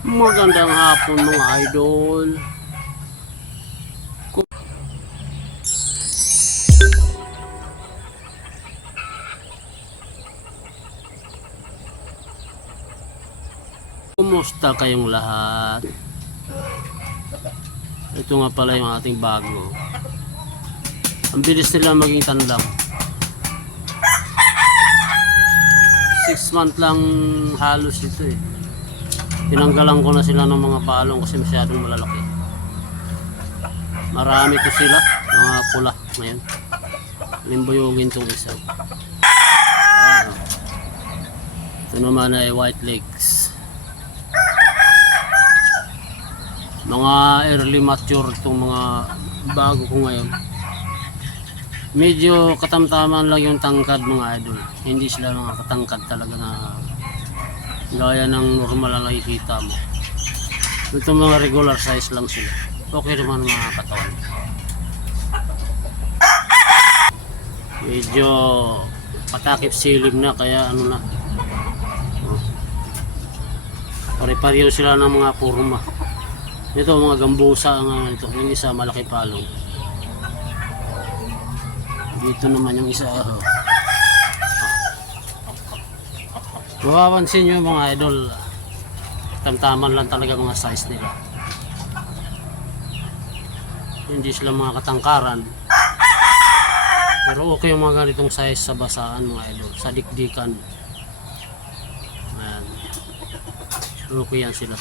Magandang hapon mga idol. Ku- Kumusta kayong lahat? Ito nga pala yung ating bago. Ang bilis nila maging tanlang. Six month lang halos ito eh. Tinanggalan ko na sila ng mga palong kasi masyadong malalaki. Marami to sila, mga pula ngayon. Limbuyugin tong isa. Ayan. Ito naman ay white legs. Mga early mature itong mga bago ko ngayon. Medyo katamtaman lang yung tangkad mga idol. Hindi sila mga katangkad talaga na gaya ng normal na nakikita mo. Ito mga regular size lang sila. Okay naman mga katawan. Medyo patakip silip na kaya ano na. Pare-pareho sila ng mga forma. Ito mga gambusa ang ano ito. Yung isa malaki palong. Dito naman yung isa. Oh. Mapapansin nyo mga idol, tamtaman lang talaga mga size nila. Hindi sila mga katangkaran. Pero okay yung mga ganitong size sa basaan mga idol, sa dikdikan. Ayan. Okay yan sila.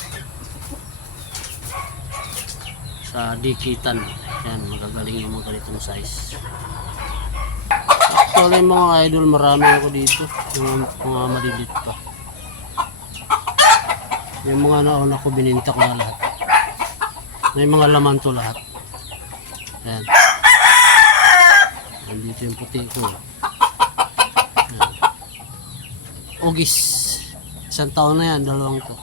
Sa dikitan. Yan, magagaling yung mga ganitong size. Actually mga idol, marami ako dito. Yung mga malilit pa. Yung mga nauna ko, bininta ko na lahat. May mga laman to lahat. Ayan. Nandito yung puti ko. Ayan. Ugis. Isang taon na yan, dalawang to.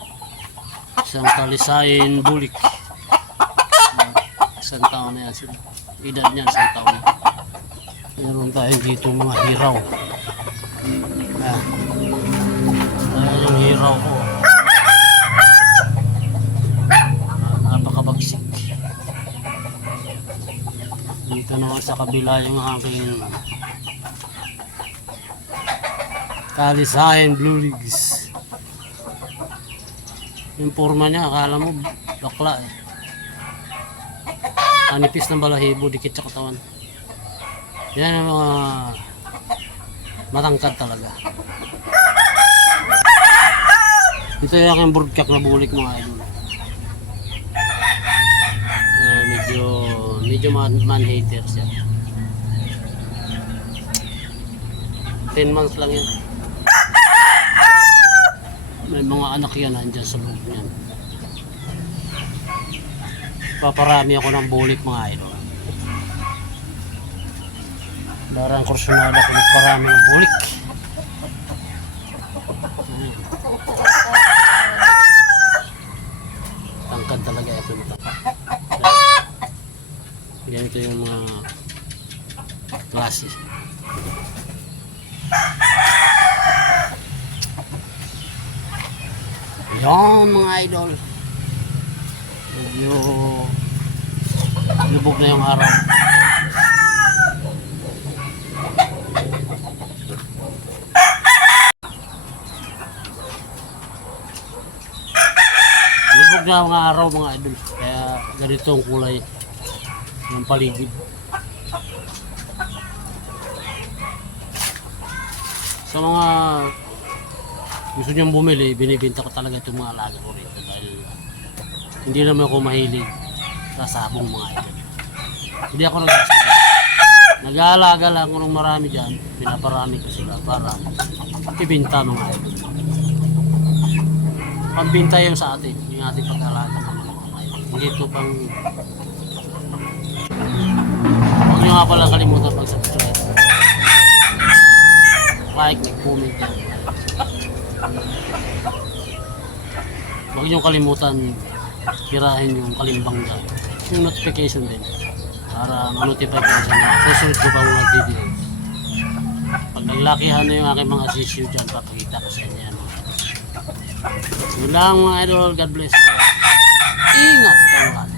Isang talisayin bulik. Isang taon na yan. Edad niya, isang taon. Meron tayo dito mga hiraw. Ayan. Ayan yung hiraw ko. Napakabagsik. Dito naman sa kabila yung aking Kalisayan Blue Leagues. Yung forma niya, akala mo bakla eh. Anipis ng balahibo, dikit sa katawan. Yan ang mga matangkad talaga. Ito yung aking broodcock na bulik mga idol. Uh, medyo medyo man, man siya. 10 months lang yan. May mga anak yan andyan sa loob niyan. Paparami ako ng bulik mga idol. Darang kursunada ko magparami ng bulik. Tangkad talaga ito matangkad. Ganito yung mga klase. Yan mga idol. Medyo lubog na yung araw. Na mga araw mga idol. Kaya ganito ang kulay ng paligid. Sa mga gusto niyong bumili, binibenta ko talaga itong mga alaga ko rito dahil hindi naman ako mahilig sa sabong mga idol. Hindi ako nagsasabong. Nag-aalaga lang ako marami dyan, pinaparami ko sila para ibinta mga idol. Pambinta yung sa atin, yung ating pag-alaga. Hindi ito pang... Huwag niyo nga pala kalimutan pag-subscribe. Like, comment. Huwag niyo kalimutan tirahin yung kalimbang dyan. Yung notification din. Para ma-notify ko sa mga susunod ko pa mga videos. Pag naglakihan na yung aking mga sisyo dyan, papakita ko sa inyo. Yun mga idol. God bless. Ingat kayo lahat.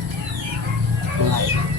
Mga idol.